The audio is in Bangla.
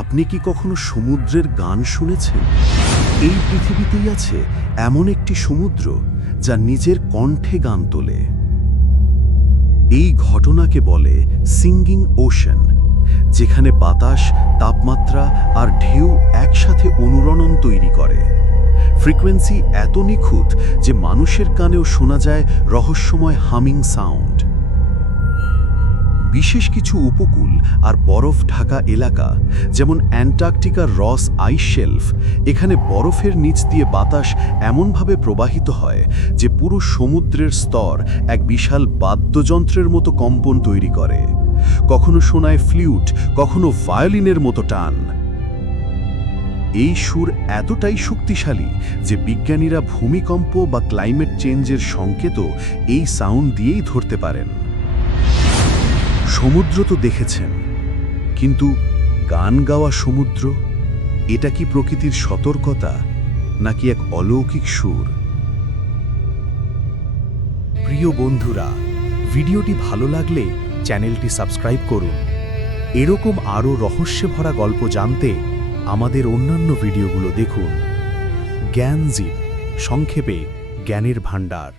আপনি কি কখনো সমুদ্রের গান শুনেছেন? এই পৃথিবীতেই আছে এমন একটি সমুদ্র যা নিজের কণ্ঠে গান তোলে। এই ঘটনাকে বলে সিঙ্গিং ওশান, যেখানে বাতাস, তাপমাত্রা আর ঢেউ একসাথে অনুরণন তৈরি করে। ফ্রিকোয়েন্সি এত নিখুঁত যে মানুষের কানেও শোনা যায় রহস্যময় হামিং সাউন্ড। বিশেষ কিছু উপকূল আর বরফ ঢাকা এলাকা, যেমন অ্যান্টার্কটিকার রস আইস শেলফ, এখানে বরফের নিচ দিয়ে বাতাস এমনভাবে প্রবাহিত হয় যে পুরো সমুদ্রের স্তর এক বিশাল বাদ্যযন্ত্রের মতো কম্পন তৈরি করে। কখনো শোনায় ফ্লুট কখনো ভায়োলিনের মতো টান। এই সুর এতটাই শক্তিশালী যে বিজ্ঞানীরা ভূমিকম্প বা ক্লাইমেট চেঞ্জের সংকেতও এই সাউন্ড দিয়েই ধরতে পারেন। সমুদ্র তো দেখেছেন, কিন্তু গান গাওয়া সমুদ্র, এটা কি প্রকৃতির সতর্কতা, নাকি এক অলৌকিক সুর? প্রিয় বন্ধুরা, ভিডিওটি ভালো লাগলে চ্যানেলটি সাবস্ক্রাইব করুন। এরকম আরও রহস্যে ভরা গল্প জানতে আমাদের অন্যান্য ভিডিওগুলো দেখুন। জ্ঞানজিপ সংক্ষেপে জ্ঞানের ভাণ্ডার।